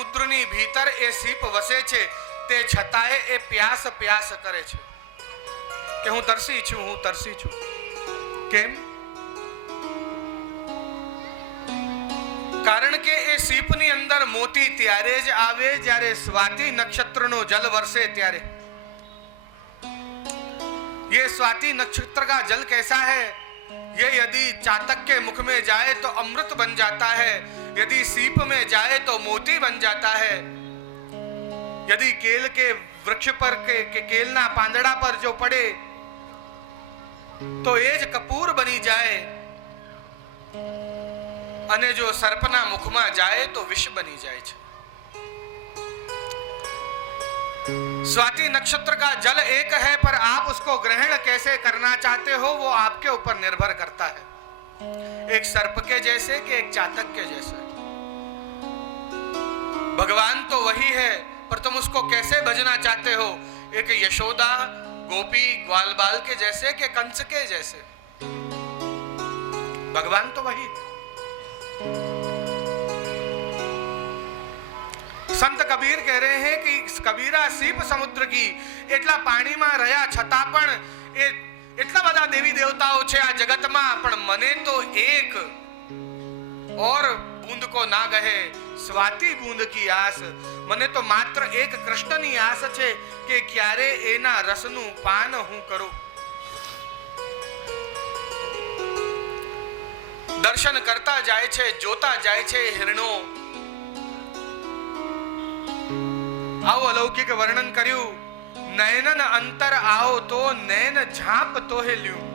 સમુદ્રની ભીતર એ સીપ વસે છે, તે છતાંય એ પ્યાસ પ્યાસ કરે છે કે હું તરસી છું, હું તરસી છું. કેમ? કારણ કે એ સીપની અંદર મોતી ત્યારે જ આવે જ્યારે સ્વાતિ નક્ષત્રનો જલ વરસે ત્યારે. ये स्वाति नक्षत्र का जल कैसा है? ये यदि चातक के मुख में जाए तो अमृत बन जाता है, यदि सीप में जाए तो मोती बन जाता है, यदि केल के वृक्ष पर के केलना પાંદડા પર જો પડે તો એ જ કપૂર બની જાય, અને જો સર્પના મુખમાં જાય તો વિષ બની જાય છે. स्वाति नक्षत्र का जल एक है, पर आप उसको ग्रहण कैसे करना चाहते हो वो आपके ऊपर निर्भर करता है. एक सर्प के जैसे कि एक चातक के जैसे. भगवान तो वही है, पर तुम उसको कैसे भजना चाहते हो? एक यशोदा गोपी ग्वाल बाल के जैसे कि कंस के जैसे. भगवान तो वही. संत कबीर कह रहे हैं कि कबीरा सीप समुद्र की, એટલા પાણીમાં રહ્યા છતાં પણ એ એટલા બધા દેવી દેવતાઓ છે આ જગતમાં, પણ મને તો એક और बूंद को ना गहे स्वाति बूंद की आस. મને તો માત્ર એક કૃષ્ણની આસ છે કે ક્યારે એના રસનું પાન હું કરું. દર્શન કરતા જાય છે, જોતા જાય છે હિરણો. આવો અલૌકિક વર્ણન કર્યું. નયનન અંતર આવો તો નયન ઝાંપ તોહે લ્યું.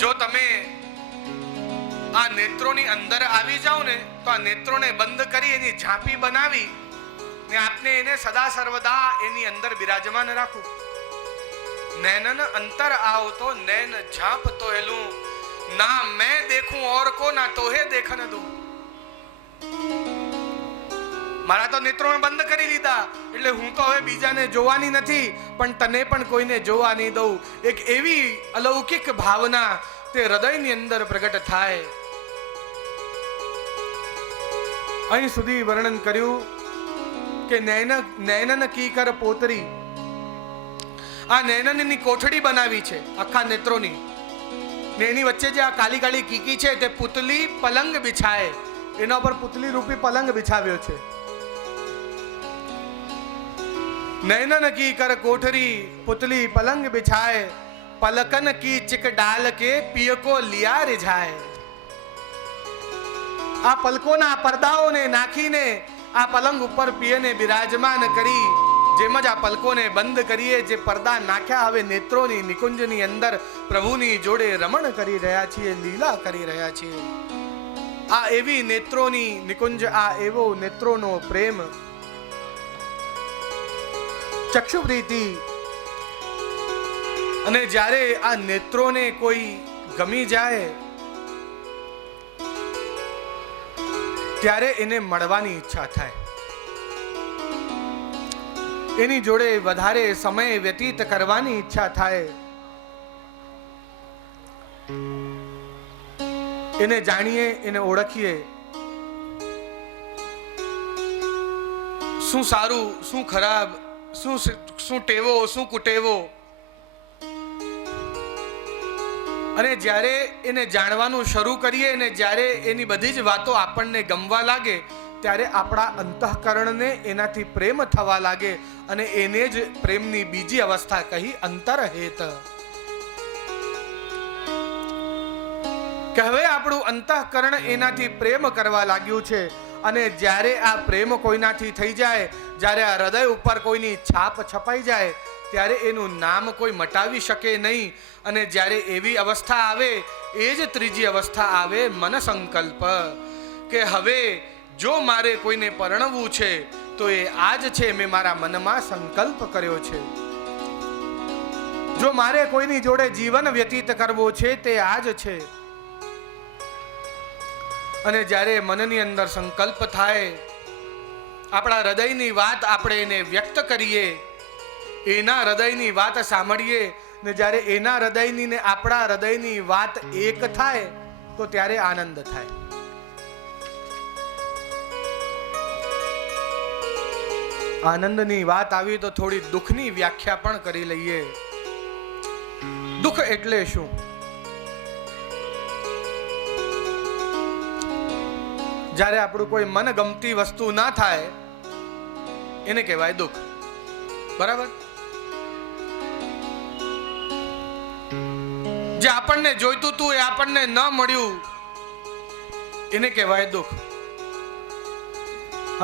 જો તમે આ નેત્રોની અંદર આવી જાઓ ને તો આ નેત્રોને બંધ કરી એની ઝાંપી બનાવી ને આપને એને સદા સર્વદા એની અંદર બિરાજમાન રાખું. નયનન અંતર આવો તો નયન ઝાંપ તોહે લું. ના મેં દેખું ઓર કો ના તોહે દેખન દઉં. મારા તો નેત્રોને બંધ કરી લીધા એટલે હું તો હવે બીજાને જોવાની નથી, પણ તને પણ કોઈને જોવા નહીં દઉં. એક એવી અલૌકિક ભાવના તે હૃદયની અંદર પ્રગટ થાય. અહીં સુધી વર્ણન કર્યું કે નયનન કી કર પોતરી. આ નયનની કોઠડી બનાવી છે આખા નેત્રોની, ને એની વચ્ચે જે આ કાલી કાળી કીકી છે તે પુતલી પલંગ બિછાય, એના ઉપર પુતલી રૂપી પલંગ બિછાવ્યો છે. नैनन की कर कोठरी पुतली पलंग बिछाए, पलकन की चिक डाल के पिय को लिया रिझाए. આ પલકોના પડદાઓને નાખીને આ પલંગ ઉપર પિયને બિરાજમાન કરી. જેમ જ આ પલકોને બંધ કરીએ, જે પડદા નાખ્યા, હવે નેત્રોની નિકુંજની અંદર પ્રભુની જોડે રમણ કરી રહ્યા છીએ, લીલા કરી રહ્યા છીએ. આ એવી નેત્રોની નિકુંજ, આ એવો નેત્રોનો પ્રેમ, ચક્ષુ પ્રીતિ. અને જ્યારે આ નેત્રોને કોઈ ગમી જાય ત્યારે એને મળવાની ઈચ્છા થાય, એની જોડે વધારે સમય વ્યતીત કરવાની ઈચ્છા થાય. એને જાણીએ, એને ઓળખીએ. શું સારું, શું ખરાબ, શું ટેવો, શું કુટેવો. અને જ્યારે એને જાણવાનું શરૂ કરીએ અને જ્યારે એની બધી જ વાતો આપણને ગમવા લાગે ત્યારે આપણા અંતઃકરણને એનાથી પ્રેમ થવા લાગે, અને એને જ પ્રેમની બીજી અવસ્થા કહી અંતરહેત. કે હવે આપણું અંતઃકરણ એનાથી પ્રેમ કરવા લાગ્યું છે. અને જ્યારે આ પ્રેમ કોઈનાથી થઈ જાય, જ્યારે આ હૃદય ઉપર કોઈની છાપ છપાઈ જાય, ત્યારે એનું નામ કોઈ મટાવી શકે નહીં. અને જ્યારે એવી અવસ્થા આવે, એ જ ત્રીજી અવસ્થા આવે, મન સંકલ્પ. કે હવે જો મારે કોઈને પરણવું છે તો એ આજ છે, મેં મારા મનમાં સંકલ્પ કર્યો છે. જો મારે કોઈની જોડે જીવન વ્યતીત કરવો છે તે આજ છે. અને જ્યારે મનની અંદર સંકલ્પ થાય, આપણા હૃદયની વાત આપણે એને વ્યક્ત કરીએ, એના હૃદયની વાત સાંભળીએ, ને જ્યારે એના હૃદયની ને આપણા હૃદયની વાત એક થાય તો ત્યારે આનંદ થાય. આનંદની વાત આવી તો થોડી દુઃખની વ્યાખ્યા પણ કરી લઈએ. દુઃખ એટલે શું? જ્યારે આપણું કોઈ મનગમતી વસ્તુ ના થાય એને કહેવાય દુઃખ. બરાબર? જે આપણને જોઈતું હતું એ આપણને ન મળ્યું એને કહેવાય દુઃખ.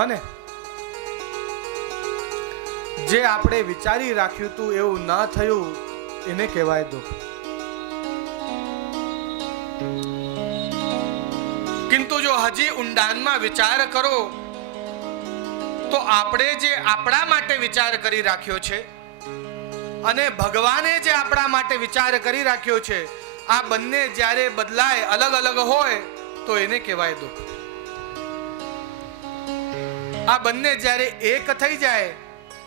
અને જે આપણે વિચારી રાખ્યું હતું એવું ન થયું એને કહેવાય દુઃખ. કિંતુ જો હજી ઊંડાણમાં વિચાર કરો તો આપણે જે આપણા માટે વિચાર કરી રાખ્યો છે અને ભગવાને જે આપણા માટે વિચાર કરી રાખ્યો છે, આ બંને જ્યારે બદલાય, અલગ અલગ હોય તો એને કહેવાય દુઃખ. આ બંને જ્યારે એક થઈ જાય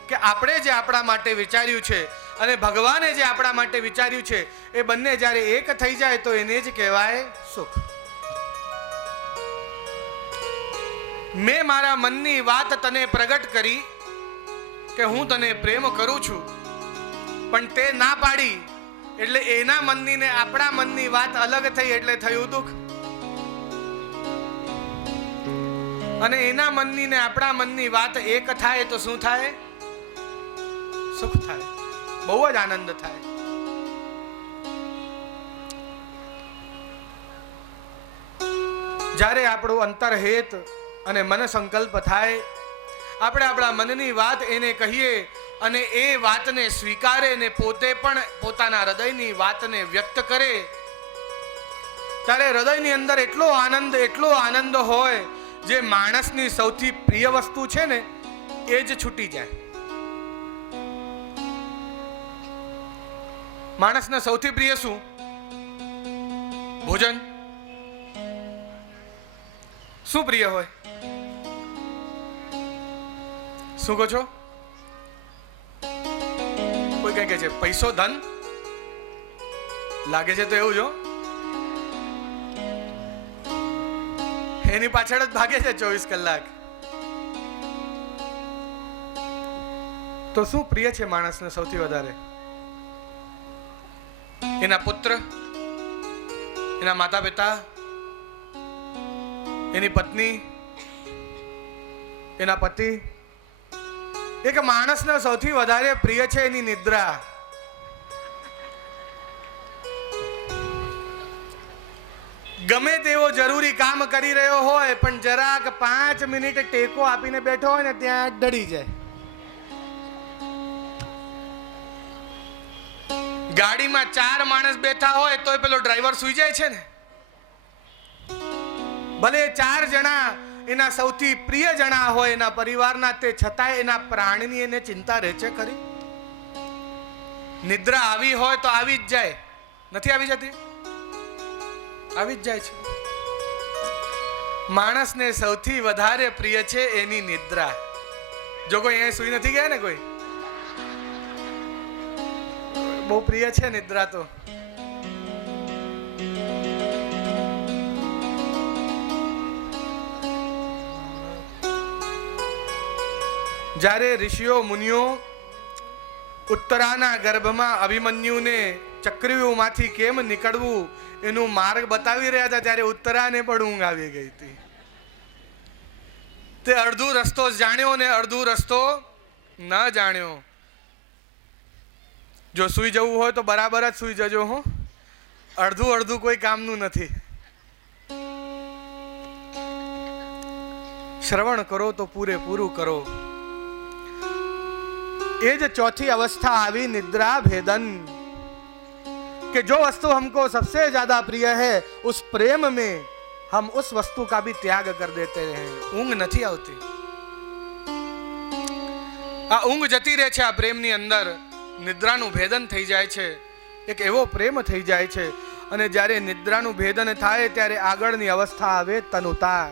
કે આપણે જે આપણા માટે વિચાર્યું છે અને ભગવાને જે આપણા માટે વિચાર્યું છે એ બંને જ્યારે એક થઈ જાય તો એને જ કહેવાય સુખ. મેં મારા મનની વાત તને પ્રગટ કરી કે હું તને પ્રેમ કરું છું, પણ તે ના પાડી એટલે એના મનની ને આપણા મનની વાત અલગ થઈ એટલે થયું દુઃખ. અને એના મનની ને આપણા મનની વાત એક થાય તો શું થાય? સુખ થાય. બહુ જ આનંદ થાય. જ્યારે આપણું અંતરહેત અને મન સંકલ્પ થાય, આપણે આપણા મનની વાત એને કહીએ અને એ વાતને સ્વીકારે ને પોતે પણ પોતાના હૃદયની વાતને વ્યક્ત કરે, ત્યારે હૃદયની અંદર એટલો આનંદ હોય, જે માણસની સૌથી પ્રિય વસ્તુ છે ને એ જ છૂટી જાય. માણસને સૌથી પ્રિય શું? ભોજન. શું પ્રિય હોય? શું કહો છો? કોઈ કઈ કહે છે પૈસો, ધન. લાગે છે તો એવું જો એની પાછળ જ ભાગે છે 24 કલાક. તો શું પ્રિય છે માણસને સૌથી વધારે? એના પુત્ર, એના માતા પિતા, એની પત્ની, એના પતિ. એક માણસને સૌથી વધારે પ્રિય છે એની નિદ્રા. ગમે તેવો જરૂરી કામ કરી રહ્યો હોય પણ જરાક 5 મિનિટ ટેકો આપીને બેઠો હોય ને ત્યાં ડળી જાય. ગાડીમાં 4 માણસ બેઠા હોય તો પેલો ડ્રાઈવર સૂઈ જાય છે ને. ભલે 4 જણા એના સૌથી પ્રિય જણા હોય એના પરિવારના, તે છતાંય એના પ્રાણની એને ચિંતા રહે છે ખરી? નિદ્રા આવી હોય તો આવી જ જાય. નથી આવી જતી? આવી જ જાય છે. માણસને સૌથી વધારે પ્રિય છે એની નિદ્રા. જો કોઈ અહીંયા સૂઈ નથી ગયા ને, કોઈ બહુ પ્રિય છે નિદ્રા તો. જ્યારે ઋષિઓ મુનિઓ ઉત્તરાના ગર્ભમાં અભિમન્યુને ચક્રવ્યૂહમાંથી કેમ નીકળવું એનું માર્ગ બતાવી રહ્યા હતા, ત્યારે ઉત્તરાને પણ ઊંઘ આવી ગઈ હતી. તે અડધું રસ્તો જાણ્યો ને અડધું રસ્તો ન જાણ્યો. જો સૂઈ જવું હોય તો બરાબર જ સૂઈ જજો હો. અડધું કોઈ કામનું નથી. શ્રવણ કરો તો પૂરેપૂરું કરો. એ જ चौथी अवस्था આવી निद्रा भेदन, कि जो वस्तु हमको सबसे ज्यादा प्रिय है उस प्रेम में हम उस वस्तु का भी त्याग कर देते हैं. ઊંઘ નથી આવતી. આ ઊંઘ જતી રહે છે. આ પ્રેમની અંદર નિદ્રાનું ભેદન થઈ જાય છે. એક એવો પ્રેમ થઈ જાય છે. અને જ્યારે નિદ્રાનું ભેદન થાય ત્યારે આગળની અવસ્થા આવે તનુતા.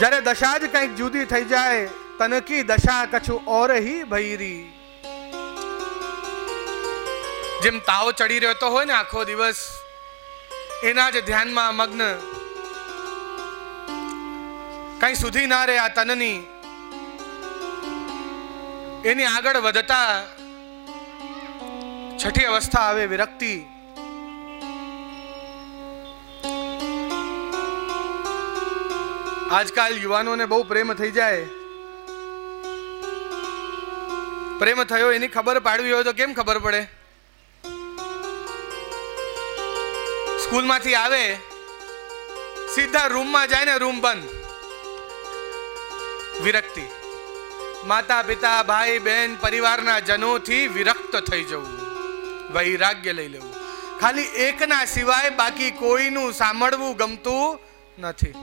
જ્યારે દશા જ કંઈક જુદી થઈ જાય, તન કી દશા કછું ઓર હી ભૈરી. જેમ તાવ ચડી રહેતો હોય ને આખો દિવસ, એના જ ધ્યાનમાં મગ્ન કઈ સુધી ના રહે આ તનની, એની આગળ વધતા છઠ્ઠી અવસ્થા આવે વિરક્તિ. આજકાલ યુવાનોને બહુ પ્રેમ થઈ જાય. પ્રેમ થયો એની ખબર પાડવી હોય તો કેમ ખબર પડે? સ્કૂલમાંથી આવે સીધા રૂમમાં જાય ને રૂમ બંધ. વિરક્તિ. માતા પિતા ભાઈ બહેન પરિવારના જનોથી વિરક્ત થઈ જવું, વૈરાગ્ય લઈ લેવું. ખાલી એકના સિવાય બાકી કોઈનું સાંભળવું ગમતું નથી.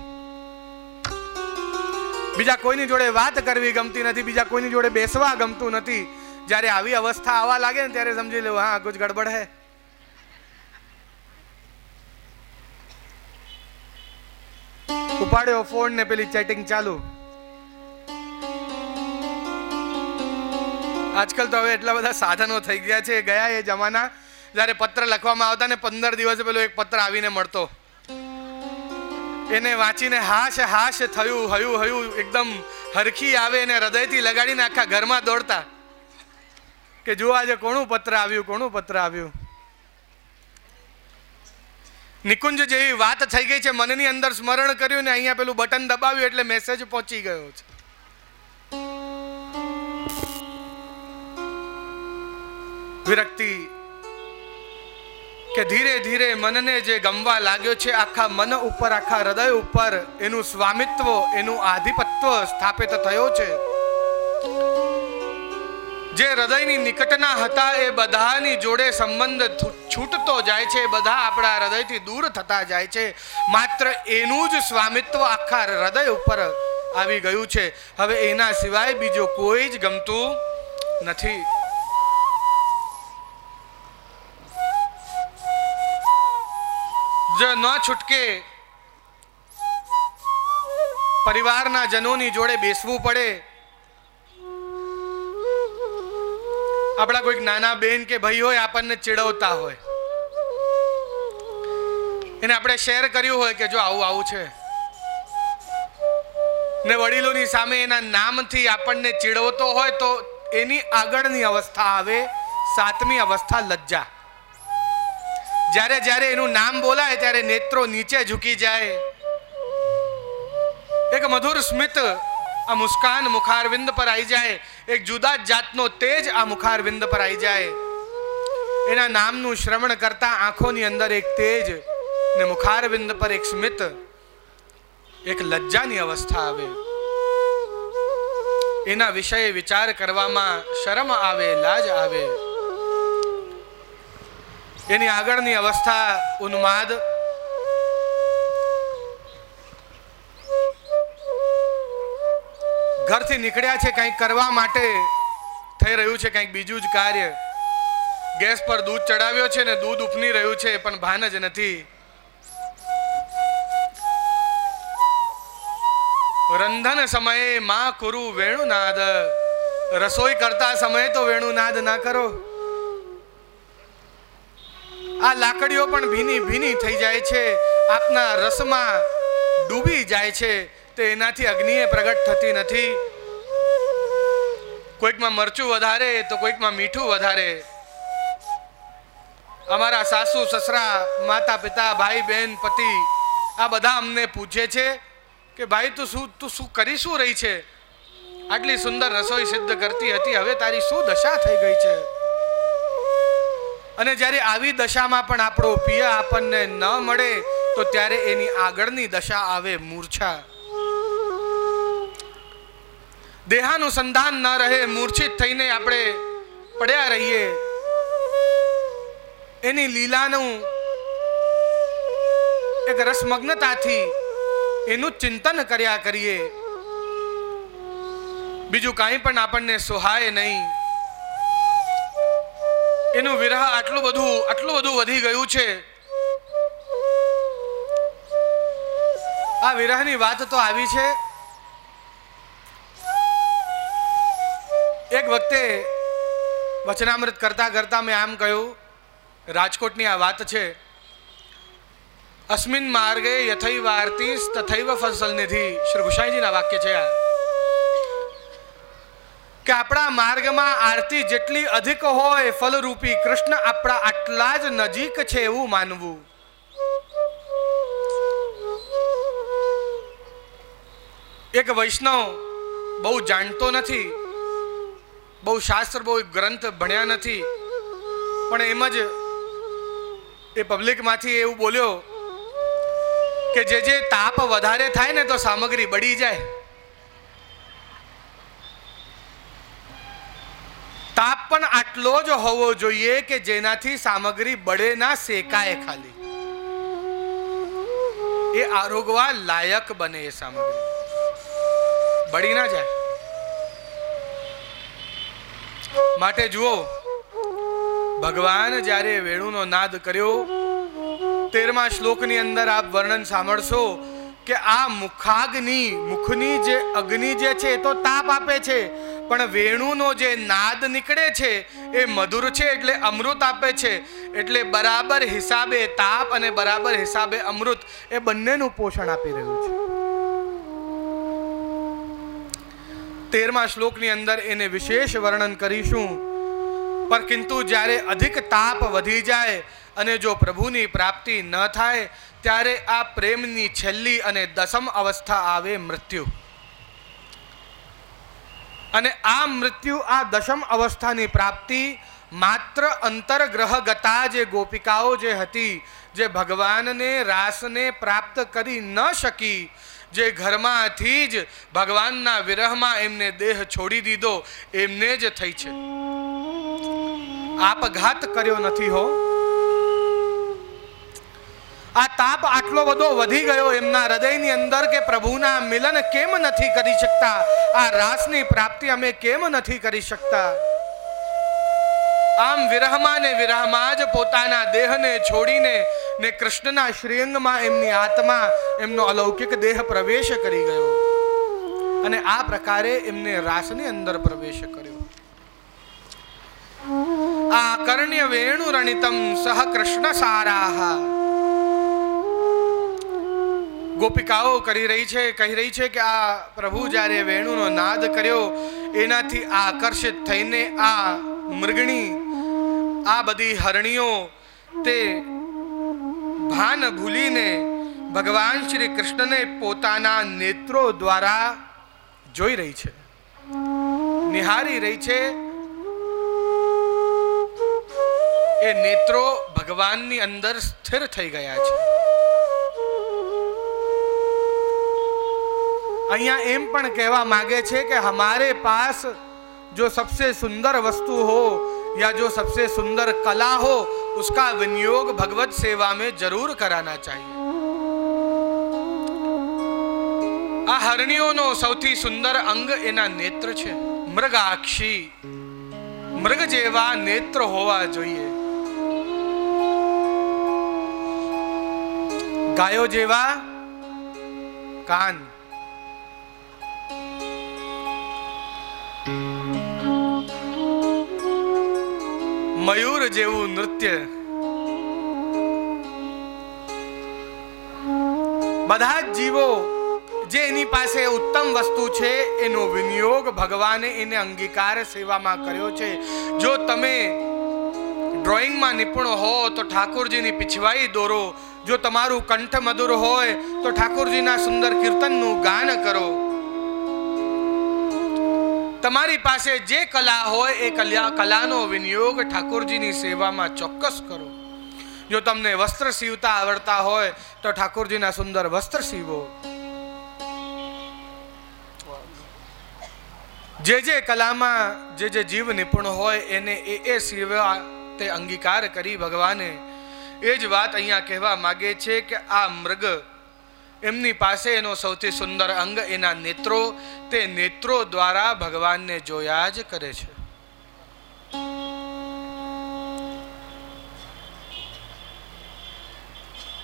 બીજા કોઈની જોડે વાત કરવી ગમતી નથી, બીજા કોઈની જોડે બેસવા ગમતું નથી. જ્યારે આવી અવસ્થા આવવા લાગે ને ત્યારે સમજી લેવું હા કુછ ગડબડ હે. ઉપાડ્યો ફોન ને પેલી ચેટિંગ ચાલુ. આજકાલ તો હવે એટલા બધા સાધનો થઈ ગયા છે. ગયા એ જમાના જ્યારે પત્ર લખવામાં આવતા ને 15 દિવસે પેલો એક પત્ર આવીને મળતો, એને વાંચીને હાશ હાશ થયું હયું હયું એકદમ હરખી આવે ને હૃદયથી લગાડીને આખા ઘરમાં દોડતા કે જો આજે કોનું પત્ર આવ્યું, કોનું પત્ર આવ્યું. નિકુંજ જેવી વાત થઈ ગઈ છે. મનની અંદર સ્મરણ કર્યું ને અહીંયા પેલું બટન દબાવ્યું એટલે મેસેજ પહોંચી ગયો છે. વિરક્તિ કે ધીરે ધીરે મનને જે ગમવા લાગ્યો છે, આખા મન ઉપર આખા હૃદય ઉપર એનું સ્વામિત્વ એનું આધિપત્ય સ્થાપિત થયો છે. જે હૃદયની નિકટના હતા એ બધાની જોડે સંબંધ છૂટતો જાય છે, બધા આપણા હૃદયથી દૂર થતા જાય છે. માત્ર એનું જ સ્વામિત્વ આખા હૃદય ઉપર આવી ગયું છે. હવે એના સિવાય બીજો કોઈ જ ગમતું નથી. જો ન છૂટકે પરિવારના જનોની જોડે બેસવું પડે. આપણા કોઈક નાના બેન કે ભાઈ હોય આપણને ચીડવતા હોય, એને આપણે શેર કર્યું હોય કે જો આવું આવું છે ને વડીલોની સામે એના નામથી આપણને ચીડવતો હોય તો એની આગળની અવસ્થા આવે 7મી અવસ્થા લજ્જા. જ્યારે જ્યારે એનું નામ બોલાય ત્યારે નેત્રો નીચે ઝૂકી જાય. એક મધુર સ્મિત આ મુસ્કાન મુખારવિંદ પર આવી જાય. એક જુદા જાતનો તેજ આ મુખારવિંદ પર આવી જાય. એના નામનું શ્રવણ કરતા આંખોની અંદર એક તેજ ને મુખારવિંદ પર એક સ્મિત, એક લજ્જાની અવસ્થા આવે. એના વિષય વિચાર કરવામાં શરમ આવે, લાજ આવે. એની આગળની અવસ્થા ઉન્માદ. ઘરથી નીકળ્યા છે કંઈક કરવા માટે, થઈ રહ્યું છે કંઈક બીજું જ કાર્ય. ગેસ પર દૂધ ચડાવ્યો છે ને દૂધ ઉપની રહ્યું છે પણ ભાન જ નથી. રંધન સમયે માં કુરુ વેણુનાદ. રસોઈ કરતા સમયે તો વેણુનાદ ના કરો. આ લાકડીઓ પણ ભીની ભીની થઈ જાય છે, આપના રસમાં ડૂબી જાય છે, તો એનાથી અગ્નિએ પ્રગટ થતી નથી. કોઈકમાં મરચું વધારે તો કોઈકમાં મીઠું વધારે. અમારા સાસુ સસરા માતા પિતા ભાઈ બહેન પતિ આ બધા અમને પૂછે છે કે ભાઈ તું શું કરી શું રહી છે? આટલી સુંદર રસોઈ સિદ્ધ કરતી હતી, હવે તારી શું દશા થઈ ગઈ છે? અને જ્યારે આવી દશામાં પણ આપણો પિય આપણને ન મળે તો ત્યારે એની આગળની દશા આવે મૂર્છા. દેહાનુસંધાન ન રહે, મૂર્છિત થઈને આપણે પડ્યા રહીએ. એની લીલાનું એક રસમગ્નતાથી એનું ચિંતન કર્યા કરીએ. બીજું કાંઈ પણ આપણને સુહાય નહીં. એનું વિરહ આટલું બધું વધી ગયું છે. આ વિરહની વાત તો આવી છે. એક વખતે વચનામૃત કરતા કરતા મેં આમ કહ્યું, રાજકોટની આ વાત છે અસ્મિન માર્ગે યથૈવ આરતી તથૈવ ફસલ નિધિ. શ્રી ગુસાઈજીના વાક્ય છે આ કે આપણા માર્ગમાં આરતી જેટલી અધિક હોય ફલરૂપી કૃષ્ણ આપણા આટલા જ નજીક છે એવું માનવું. એક વૈષ્ણવ બહુ જાણતો નથી, બહુ શાસ્ત્ર બહુ ગ્રંથ ભણ્યા નથી, પણ એમ જ એ પબ્લિકમાંથી એવું બોલ્યો કે જે તાપ વધારે થાય ને તો સામગ્રી બળી જાય. તાપ પણ આટલો જ હોવો જોઈએ કે જેનાથી સામગ્રી બળે ના, શેકાય ખાલી, એ આરોગવા લાયક બને, એ સામગ્રી બળી ના જાય. માટે જુઓ, ભગવાન જ્યારે વેણુનો નાદ કર્યો, 13મા શ્લોકની અંદર આપ વર્ણન સાંભળશો કે આ મુખની જે અગ્નિ જે છે એ તો તાપ આપે છે, પણ વેણુનો જે નાદ નીકળે છે એ મધુર છે એટલે અમૃત આપે છે. એટલે બરાબર હિસાબે તાપ અને બરાબર હિસાબે અમૃત એ બંનેનું પોષણ આપી રહ્યું છે. 13મા શ્લોકની અંદર એને વિશેષ વર્ણન કરીશું. પરંતુ જ્યારે અધિક તાપ વધી જાય અને જો પ્રભુની પ્રાપ્તિ ન થાય ત્યારે આ પ્રેમની છેલ્લી અને દસમ અવસ્થા આવે, મૃત્યુ. અને આ મૃત્યુ, આ દશમ અવસ્થાની પ્રાપ્તિ માત્ર અંતરગ્રહગતા જે ગોપિકાઓ જે હતી, જે ભગવાનને રાસને પ્રાપ્ત કરી ન શકી, જે ઘરમાંથી જ ભગવાનના વિરહમાં એમને દેહ છોડી દીધો, એમને જ થઈ છે. આપઘાત કર્યો નથી હો. આ તાપ આટલો બધો વધી ગયો એમના હૃદયની અંદર કે પ્રભુના મિલન કેમ નથી કરી શકતા, આ રાસની પ્રાપ્તિ અમે કેમ નથી કરી શકતા. આમ વિરહમાં ને વિરહમાં જ પોતાના દેહને છોડીને ને કૃષ્ણના શ્રીઅંગમાં એમની આત્મા, એમનો અલૌકિક દેહ પ્રવેશ કરી ગયો અને આ પ્રકારે એમને રાસની અંદર પ્રવેશ કર્યો. આ કર્ણ્ય વેણુ રણિતમ સહ કૃષ્ણ સારાહ. ગોપિકાઓ કહી રહી છે કે આ પ્રભુ જ્યારે વેણુનો નાદ કર્યો એનાથી આકર્ષિત થઈને આ મૃગણી, આ બધી હરણીઓ તે ભાન ભૂલીને ભગવાન શ્રી કૃષ્ણને પોતાના નેત્રો દ્વારા જોઈ રહી છે, નિહારી રહી છે. એ નેત્રો ભગવાનની અંદર સ્થિર થઈ ગયા છે. અહીંયા એમ પણ કહેવા માંગે છે કે हमारे पास जो सबसे सुंदर वस्तु हो या जो सबसे सुंदर कला हो उसका विनियोग भगवत सेवा में जरूर कराना चाहिए. આ હરણીઓનો સૌથી સુંદર અંગ એના નેત્ર છે. મૃગાક્ષી, મૃગ જેવા નેત્ર હોવા જોઈએ, ગાયો જેવા કાન, મયુર જેવું નૃત્ય. બધા જ જીવો જે એની પાસે ઉત્તમ વસ્તુ છે એનો વિનિયોગ ભગવાને એને અંગીકાર સેવામાં કર્યો છે. જો તમે ડ્રોઈંગમાં નિપુણ હો તો ઠાકોરજીની પીછવાઈ દોરો. જો તમારું કંઠ મધુર હોય તો ઠાકોરજીના સુંદર કીર્તનનું ગાન કરો. તમારી પાસે જે કલા હોય એ કલાનો વિનિયોગ ઠાકોરજીની સેવામાં ચોક્કસ કરો. જો તમને વસ્ત્ર સીવતા આવડતા હોય તો ઠાકોરજીના સુંદર વસ્ત્ર સીવો. જે કલામાં જે જીવ નિપુણ હોય એને એ સેવા તે અંગીકાર કરી ભગવાને. એ જ વાત અહીંયા કહેવા માગે છે કે આ મૃગ, એમની પાસે એનો સૌથી સુંદર અંગ એના નેત્રો, તે નેત્રો દ્વારા ભગવાનને જોયા જ કરે છે.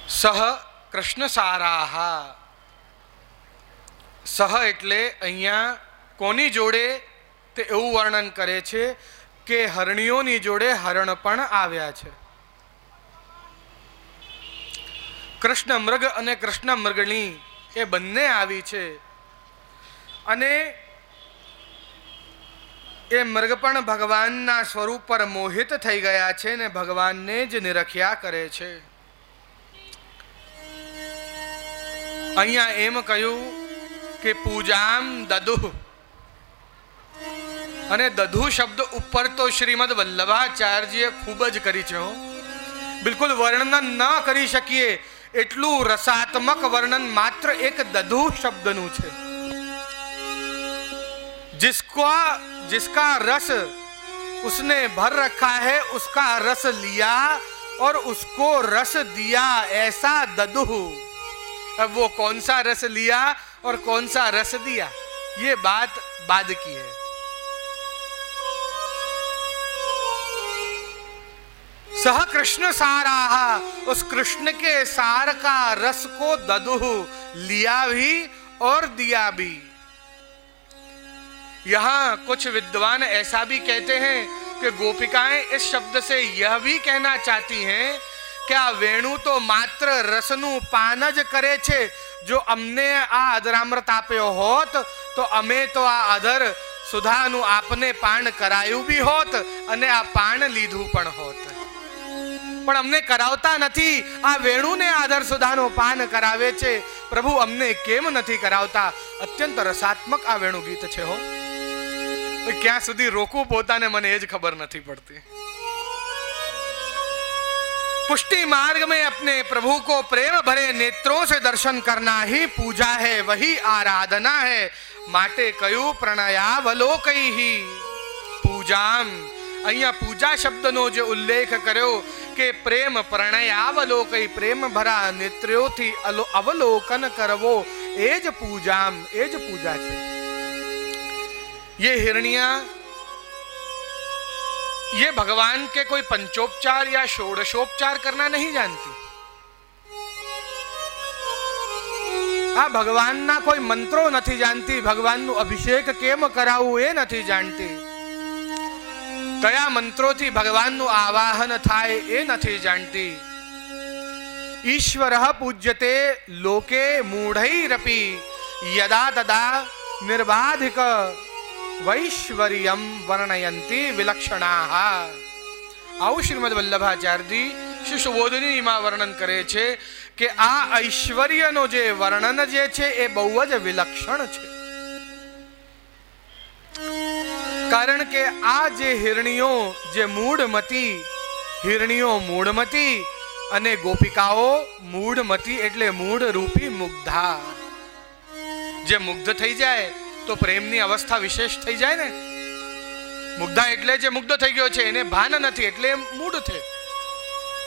સહ કૃષ્ણ સારાહ. સહ એટલે અહીંયા કોની જોડે તે એવું વર્ણન કરે છે કે હરણીઓની જોડે હરણ પણ આવ્યા છે. કૃષ્ણ મૃગ અને કૃષ્ણ મૃગણી એ બંને આવી છે અને એ મૃગ પણ ભગવાનના સ્વરૂપ પર મોહિત થઈ ગયા છે ને ભગવાનને જ નિરખ્યા કરે છે. અહીંયા એમ કહ્યું કે પૂજામ દદુઃ, અને દધુ શબ્દ ઉપર તો શ્રીમદ વલ્લભાચાર્યજીએ ખૂબ જ કરી છે. બિલકુલ વર્ણન ન કરી શકીએ એટલું રસાત્મક વર્ણન માત્ર એક દધુ શબ્દનું છે. जिसका रस उसने भर रखा है उसका रस लिया और उसको रस दिया, ऐसा ददुः. अब वो कौन सा रस लिया और कौन सा रस दिया, ये बात बाद की है. सह कृष्ण साराहा, उस कृष्ण के सार का रस को ददुः, लिया भी और दिया भी. यहाँ कुछ विद्वान ऐसा भी कहते हैं कि गोपिकाएं इस शब्द से यह भी कहना चाहती हैं कि आ वेणु तो मात्र रसनु पान ज करे छे. जो अमने आ अधरामृत आप्यो होत तो अमे तो आ अधर सुधानु आपने पान करायु भी होत अने आ पान लीधु पण होत, पण अमने करावता નથી. આ વેણુને આદર સુધાનો પાન કરાવે છે, પ્રભુ અમને કેમ નથી કરાવતા. અત્યંત રસાત્મક આ વેણુ ગીત છે. હો, ક્યાં સુધી રોકવું પોતાને મને એ જ ખબર નથી પડતી. पुष्टि मार्ग में अपने प्रभु को प्रेम भरे नेत्रों से दर्शन करना ही पूजा है, वही आराधना है. माटे कयु प्रणयावलोकई ही पूजाम. અહીંયા પૂજા શબ્દનો જે ઉલ્લેખ કર્યો કે પ્રેમ પ્રણયાવલોકઈ, પ્રેમ ભરા નેત્રોથી અવલોકન કરવો, એ જ પૂજામ, એ જ પૂજા છે. ये हिरनिया ये भगवान के कोई पंचोपचार या षोडशोपचार करना नहीं जानती. आ भगवान ना कोई मंत्रो नहीं जानती, भगवान नु अभिषेक केम करावू ए नहीं जानती, कया मंत्रों थी भगवान नु आवाहन थाय ए नहीं जानती. ईश्वरः पूज्यते लोके मूढ़ैरपि यदा तदा निर्बाधिक वैश्वर्यम वर्णयन्ति विलक्षणाः. આવું શ્રીમદ વલ્લભાચાર્યજી શ્રી સુબોધિનીમાં વર્ણન કરે છે કે આ ઐશ્વર્યનો જે વર્ણન જે છે એ બહુ જ વિલક્ષણ છે. કારણ કે આ જે હિરણીઓ જે મૂઢમતી, હિરણીઓ મૂઢમતી અને ગોપિકાઓ મૂઢમતી એટલે મૂઢ રૂપી મુગ્ધા. જે મુગ્ધ થઈ જાય તો પ્રેમની અવસ્થા વિશેષ થઈ જાય ને. મુગ્ધા એટલે જે મુગ્ધ થઈ ગયો છે એને ભાન નથી એટલે મૂઢ છે,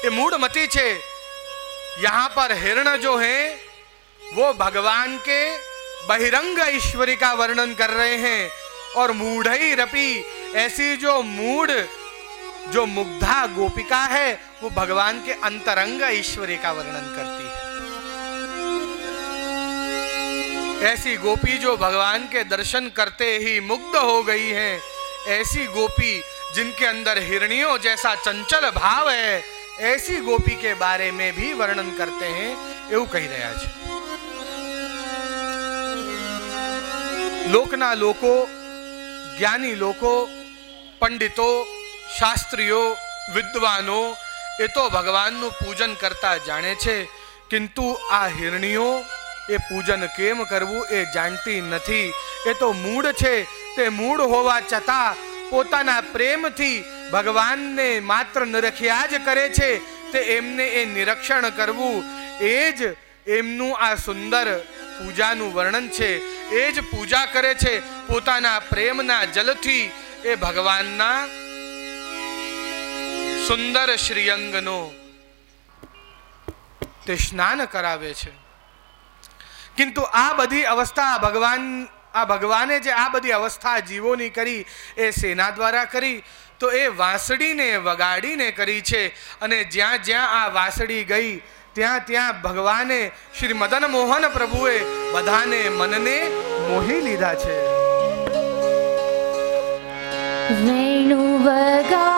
એ મૂઢમતી છે. यहाँ पर हिरण जो है वो भगवान के बहिरंग ईश्वरी का वर्णन कर रहे हैं और मूढ़ई रपी, ऐसी जो मूढ़ जो मुग्धा गोपिका है वो भगवान के अंतरंग ईश्वरी का वर्णन करती है. ऐसी गोपी जो भगवान के दर्शन करते ही मुग्ध हो गई है, ऐसी गोपी जिनके अंदर हिरणियों जैसा चंचल भाव है, ऐसी गोपी के बारे में भी वर्णन करते हैं એવું કહી રહ્યા છે. લોકના લોકો, જ્ઞાની લોકો, પંડિતો, શાસ્ત્રીઓ, વિદ્વાનો એ તો ભગવાનનું પૂજન કરતા જાણે છે, કિંતુ આ હિરણીઓ એ પૂજન કેમ કરવું એ જાણતી નથી. એ તો મૂઢ છે. તે મૂઢ હોવા છતાં પોતાના પ્રેમથી ભગવાનને માત્ર નિરખ્યા જ કરે છે. તે એમને એ નિરીક્ષણ કરવું એ જ એમનું આ સુંદર પૂજાનું વર્ણન છે. એ જ પૂજા કરે છે. પોતાના પ્રેમના જલથી એ ભગવાનના સુંદર શ્રીઅંગનો તે સ્નાન કરાવે છે. किंतु आ बधी अवस्था भगवाने जे आ बधी अवस्था जीवोनी करी ए सेना द्वारा करी तो ए वांसड़ी ने वगाड़ी ने करी छे. अने ज्यां ज्यां आ वांसड़ी गई त्यां त्यां भगवाने श्री मदन मोहन प्रभुए बधाने मनने मोही लीधा छे. वेणु वगा